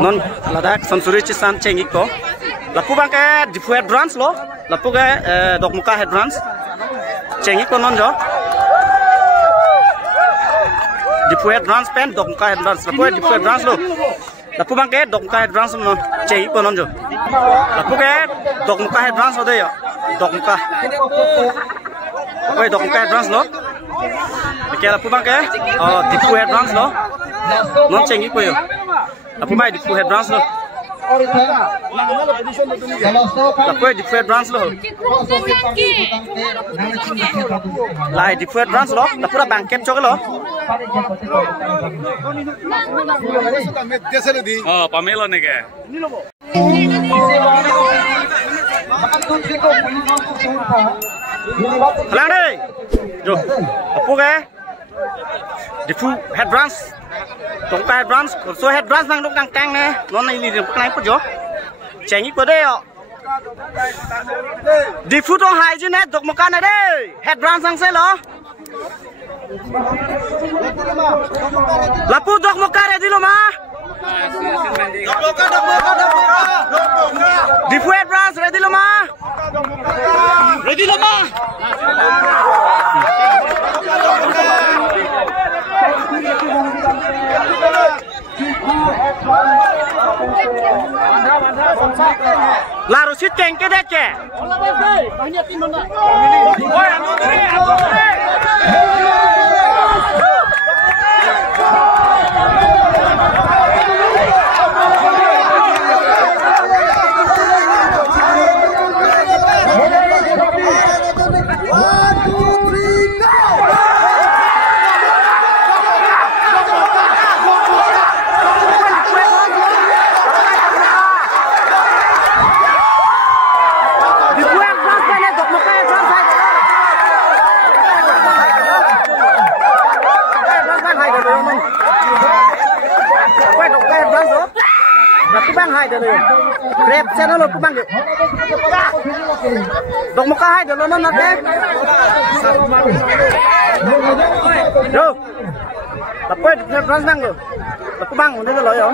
non ladak sansuri cisan cengi ko lapu bangke difu head branch lo lapu ke dokmuka head branch cengi ko non jo difu head branch pen dokmuka head branch lapu difu head branch lo lapu bangke dokmuka head branch no cengi ko non jo lapu ke dokmuka head branch ode ya dokmuka oi dokmuka head branch lo ke lapu bangke difu head branch lo non cengi ko yo lapu mai difu head branch lo lapu difu head branch lo lai difu head branch lo lapu ra bangket chok lo pamelo ne ke halang deh jo lapu ke difu head branch tongka head branch so head branch nang dong kang ne non này ni nang put jo chengi ko de yo difu tong hai ji ne dok mokan ne de head branch sang se lo lapu dok mokan re di lo ma difu head branch re di lo ma ready lo ma Laru sit keng ke dek ke? Bang hai dulu, grab channel lo bang deh. Dok muka hai dulu nona deh. Yo, tapi di front bang lo, aku bang udah dulu ya.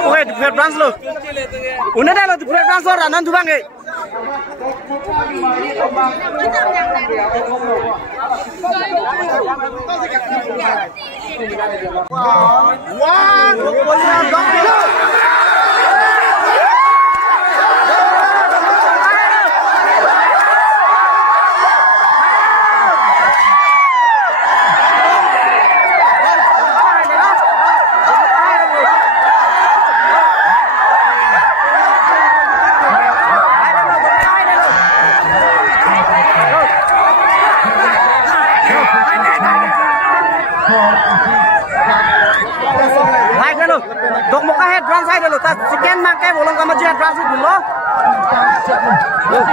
Aku di front lo, udah dah lo di front lo, ranan tu bang deh. Dok muka head branch hai dulu, tas sekian makai bolong kamu head branch dulu. Look,